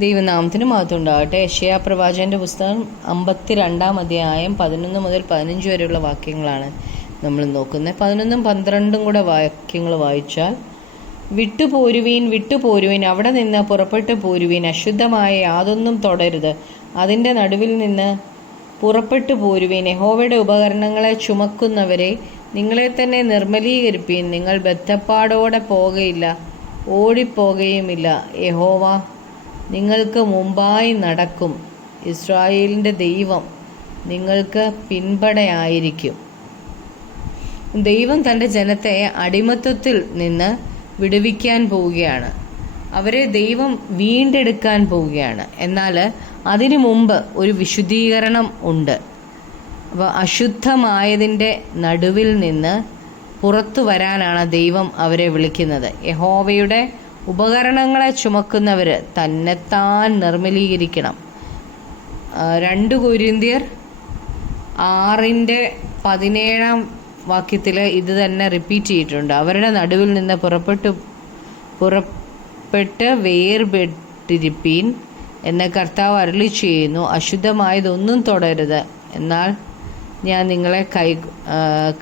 ദൈവനാമത്തിന് മഹത്വം ഉണ്ടാകട്ടെ. യെശയ്യാ പ്രവാചകന്റെ പുസ്തകം 52-ാം അധ്യായം 11 മുതൽ 15 വരെയുള്ള വാക്യങ്ങളാണ് നമ്മൾ നോക്കുന്നത്. 11ഉം 12ഉം കൂടെ വാക്യങ്ങൾ വായിച്ചാൽ, വിട്ടുപോരുവീൻ, വിട്ടുപോരുവീൻ, അവിടെ നിന്ന് പുറപ്പെട്ടു പോരുവീൻ, അശുദ്ധമായ യാതൊന്നും തൊടരുത്, അതിൻ്റെ നടുവിൽ നിന്ന് പുറപ്പെട്ടു പോരുവീൻ. യഹോവയുടെ ഉപകരണങ്ങളെ ചുമക്കുന്നവരെ, നിങ്ങളെ തന്നെ നിർമ്മലീകരിപ്പീൻ. നിങ്ങൾ ബദ്ധപ്പാടോടെ പോകയില്ല, ഓടിപ്പോകുകയുമില്ല. യഹോവ നിങ്ങൾക്ക് മുമ്പായി നടക്കും. ഇസ്രായേലിൻ്റെ ദൈവം നിങ്ങൾക്ക് പിൻപടയായിരിക്കും. ദൈവം തൻ്റെ ജനത്തെ അടിമത്തത്തിൽ നിന്ന് വിടുവിക്കാൻ പോവുകയാണ്. അവരെ ദൈവം വീണ്ടെടുക്കാൻ പോവുകയാണ്. എന്നാൽ അതിനു മുമ്പ് ഒരു വിശുദ്ധീകരണം ഉണ്ട്. അപ്പോൾ അശുദ്ധമായതിൻ്റെ നടുവിൽ നിന്ന് പുറത്തു വരാനാണ് ദൈവം അവരെ വിളിക്കുന്നത്. യഹോവയുടെ ഉപകരണങ്ങളെ ചുമക്കുന്നവർ തന്നെത്താൻ നിർമ്മലീകരിക്കണം. 2 കൊരിന്ത്യർ 6:17 വാക്യത്തിൽ ഇത് തന്നെ റിപ്പീറ്റ് ചെയ്തിട്ടുണ്ട്. അവരുടെ നടുവിൽ നിന്ന് പുറപ്പെട്ട് വേർപെട്ടിരിപ്പീൻ എന്ന് കർത്താവ് അരുളി ചെയ്യുന്നു. അശുദ്ധമായതൊന്നും തൊടരുത്, എന്നാൽ ഞാൻ നിങ്ങളെ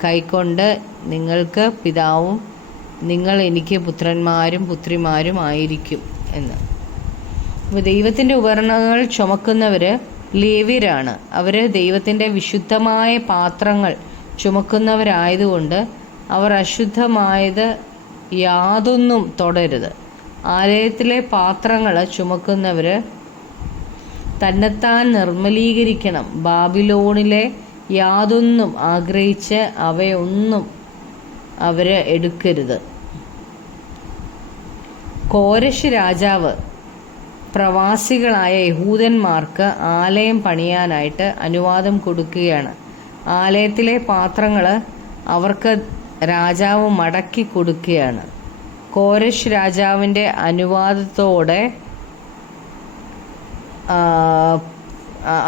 കൈക്കൊണ്ട് നിങ്ങൾക്ക് പിതാവും നിങ്ങൾ എനിക്ക് പുത്രന്മാരും പുത്രിമാരും ആയിരിക്കും എന്ന്. അപ്പോൾ ദൈവത്തിൻ്റെ ഉപകരണങ്ങൾ ചുമക്കുന്നവർ ലേവ്യരാണ്. അവർ ദൈവത്തിൻ്റെ വിശുദ്ധമായ പാത്രങ്ങൾ ചുമക്കുന്നവരായതുകൊണ്ട് അവർ അശുദ്ധമായത് യാതൊന്നും തൊടരുത്. ആലയത്തിലെ പാത്രങ്ങൾ ചുമക്കുന്നവർ തന്നെത്താൻ നിർമ്മലീകരിക്കണം. ബാബിലോണിലെ യാതൊന്നും ആഗ്രഹിച്ച് അവയൊന്നും അവർ എടുക്കരുത്. കോരശ് രാജാവ് പ്രവാസികളായ യഹൂദന്മാർക്ക് ആലയം പണിയാനായിട്ട് അനുവാദം കൊടുക്കുകയാണ്. ആലയത്തിലെ പാത്രങ്ങൾ അവർക്ക് രാജാവ് മടക്കി കൊടുക്കുകയാണ്. കോരശ് രാജാവിൻ്റെ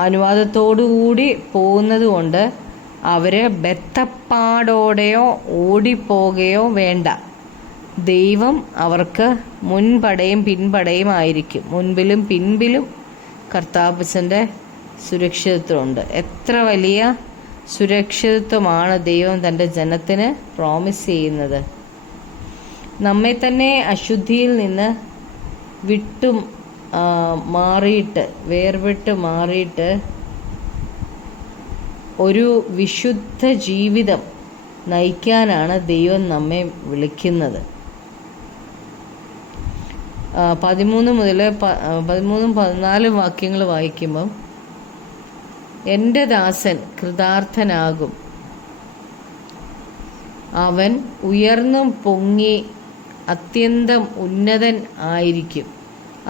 അനുവാദത്തോടുകൂടി പോകുന്നത് കൊണ്ട് അവർ ബദ്ധപ്പാടോടെയോ ഓടിപ്പോകുകയോ വേണ്ട. ദൈവം അവർക്ക് മുൻപടയും പിൻപടയും ആയിരിക്കും. മുൻപിലും പിൻപിലും കർത്താവിൻ്റെ സുരക്ഷിതത്വമുണ്ട്. എത്ര വലിയ സുരക്ഷിതത്വമാണ് ദൈവം തൻ്റെ ജനത്തിന് പ്രോമിസ് ചെയ്യുന്നത്. നമ്മെ തന്നെ അശുദ്ധിയിൽ നിന്ന് വേർവിട്ട് മാറിയിട്ട് ഒരു വിശുദ്ധ ജീവിതം നയിക്കാനാണ് ദൈവം നമ്മെ വിളിക്കുന്നത്. 13-14 വാക്യങ്ങൾ വായിക്കുമ്പം, എൻ്റെ ദാസൻ കൃതാർത്ഥനാകും, അവൻ ഉയർന്നും പൊങ്ങി അത്യന്തം ഉന്നതൻ ആയിരിക്കും.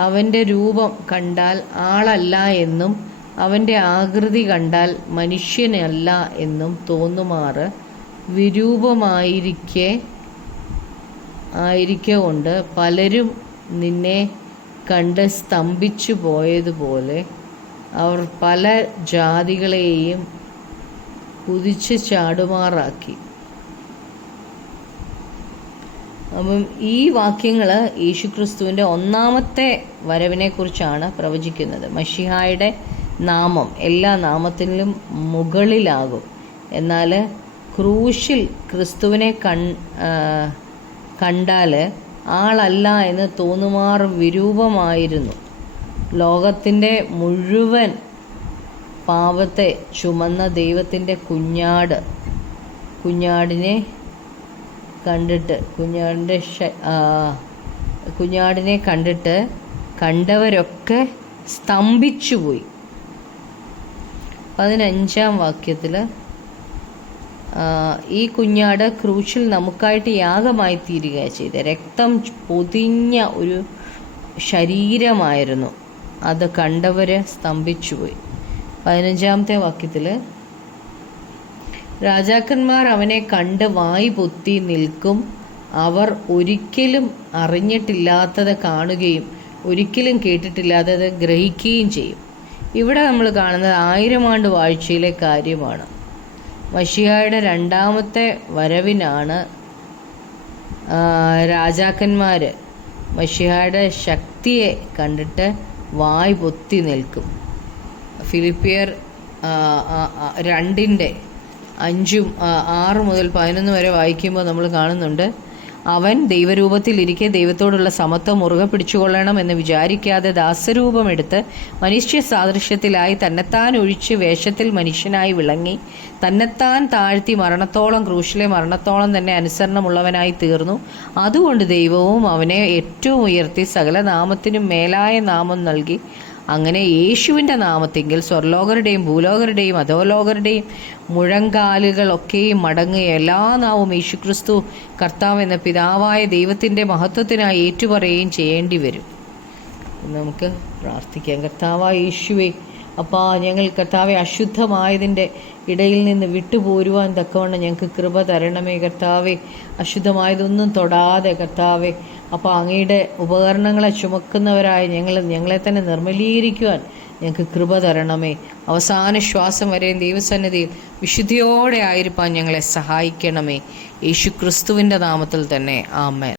അവൻ്റെ രൂപം കണ്ടാൽ ആളല്ല എന്നും അവൻ്റെ ആകൃതി കണ്ടാൽ മനുഷ്യനല്ല എന്നും തോന്നുമാറ് വിരൂപമായിരിക്കൊണ്ട് പലരും നിന്നെ കണ്ട് സ്തംഭിച്ചു പോയതുപോലെ അവർ പല ജാതികളെയും കുതിച്ചു ചാടുമാറാക്കി. അപ്പം ഈ വാക്യങ്ങൾ യേശുക്രിസ്തുവിൻ്റെ 1ാമത്തെ വരവിനെക്കുറിച്ചാണ് പ്രവചിക്കുന്നത്. മശിഹായുടെ നാമം എല്ലാ നാമത്തിലും മുകളിലാകും. എന്നാൽ ക്രൂശിൽ ക്രിസ്തുവിനെ കണ്ടാൽ ആളല്ല എന്ന് തോന്നുമാർ വിരൂപമായിരുന്നു. ലോകത്തിൻ്റെ മുഴുവൻ പാപത്തെ ചുമന്ന ദൈവത്തിൻ്റെ കുഞ്ഞാടിനെ കണ്ടിട്ട് കണ്ടവരൊക്കെ സ്തംഭിച്ചുപോയി. 15-ാം വാക്യത്തിൽ, ഈ കുഞ്ഞാട് ക്രൂശിൽ നമുക്കായിട്ട് യാഗമായി തീരുകയാണ് ചെയ്തത്. രക്തം പൊതിഞ്ഞ ഒരു ശരീരമായിരുന്നു. അത് കണ്ടവർ സ്തംഭിച്ചുപോയി. 15-ാമത്തെ വാക്യത്തിൽ, രാജാക്കന്മാർ അവനെ കണ്ട് വായി പൊത്തി നിൽക്കും. അവർ ഒരിക്കലും അറിഞ്ഞിട്ടില്ലാത്തത് കാണുകയും ഒരിക്കലും കേട്ടിട്ടില്ലാത്തത് ഗ്രഹിക്കുകയും ചെയ്യും. ഇവിടെ നമ്മൾ കാണുന്നത് 1000 ആണ്ട് വാഴ്ചയിലെ കാര്യമാണ്. മശിഹായുടെ 2ാമത്തെ വരവിനാണ് രാജാക്കന്മാർ മശിഹായുടെ ശക്തിയെ കണ്ടിട്ട് വായ് പൊത്തി നിൽക്കും. ഫിലിപ്പിയർ 2:5-6 മുതൽ 11 വരെ വായിക്കുമ്പോൾ നമ്മൾ കാണുന്നുണ്ട്, അവൻ ദൈവരൂപത്തിലിരിക്കെ ദൈവത്തോടുള്ള സമത്വം മുറുകെ പിടിച്ചുകൊള്ളണം എന്ന് വിചാരിക്കാതെ ദാസരൂപമെടുത്ത് മനുഷ്യ സാദൃശ്യത്തിലായി തന്നെത്താൻ ഒഴിച്ച് വേഷത്തിൽ മനുഷ്യനായി വിളങ്ങി തന്നെത്താൻ താഴ്ത്തി ക്രൂശിലെ മരണത്തോളം തന്നെ അനുസരണമുള്ളവനായി തീർന്നു. അതുകൊണ്ട് ദൈവവും അവനെ ഏറ്റവും ഉയർത്തി സകല നാമത്തിനും മേലായ നാമം നൽകി. അങ്ങനെ യേശുവിൻ്റെ നാമത്തെങ്കിൽ സ്വർലോകരുടെയും ഭൂലോകരുടെയും അധോലോകരുടെയും മുഴങ്കാലുകളൊക്കെയും മടങ്ങുക, എല്ലാ നാവും യേശുക്രിസ്തു കർത്താവ് എന്ന പിതാവായ ദൈവത്തിൻ്റെ മഹത്വത്തിനായി ഏറ്റുപറയുകയും ചെയ്യേണ്ടി വരും. നമുക്ക് പ്രാർത്ഥിക്കാം. കർത്താവായ യേശുവേ, അപ്പാ, ഞങ്ങൾ കർത്താവെ അശുദ്ധമായതിൻ്റെ ഇടയിൽ നിന്ന് വിട്ടുപോരുവാൻ തക്കവണ്ണം ഞങ്ങൾക്ക് കൃപ തരണമേ കർത്താവെ. അശുദ്ധമായതൊന്നും തൊടാതെ കർത്താവെ, അപ്പോൾ അങ്ങയുടെ ഉപകരണങ്ങളെ ചുമക്കുന്നവരായ ഞങ്ങളെ തന്നെ നിർമ്മലീകരിക്കുവാൻ ഞങ്ങൾക്ക് കൃപ തരണമേ. അവസാന ശ്വാസം വരെയും ദൈവസന്നിധിയിൽ വിശുദ്ധിയോടെ ആയിരിക്കാൻ ഞങ്ങളെ സഹായിക്കണമേ. യേശു ക്രിസ്തുവിൻ്റെ നാമത്തിൽ തന്നെ ആമേൻ.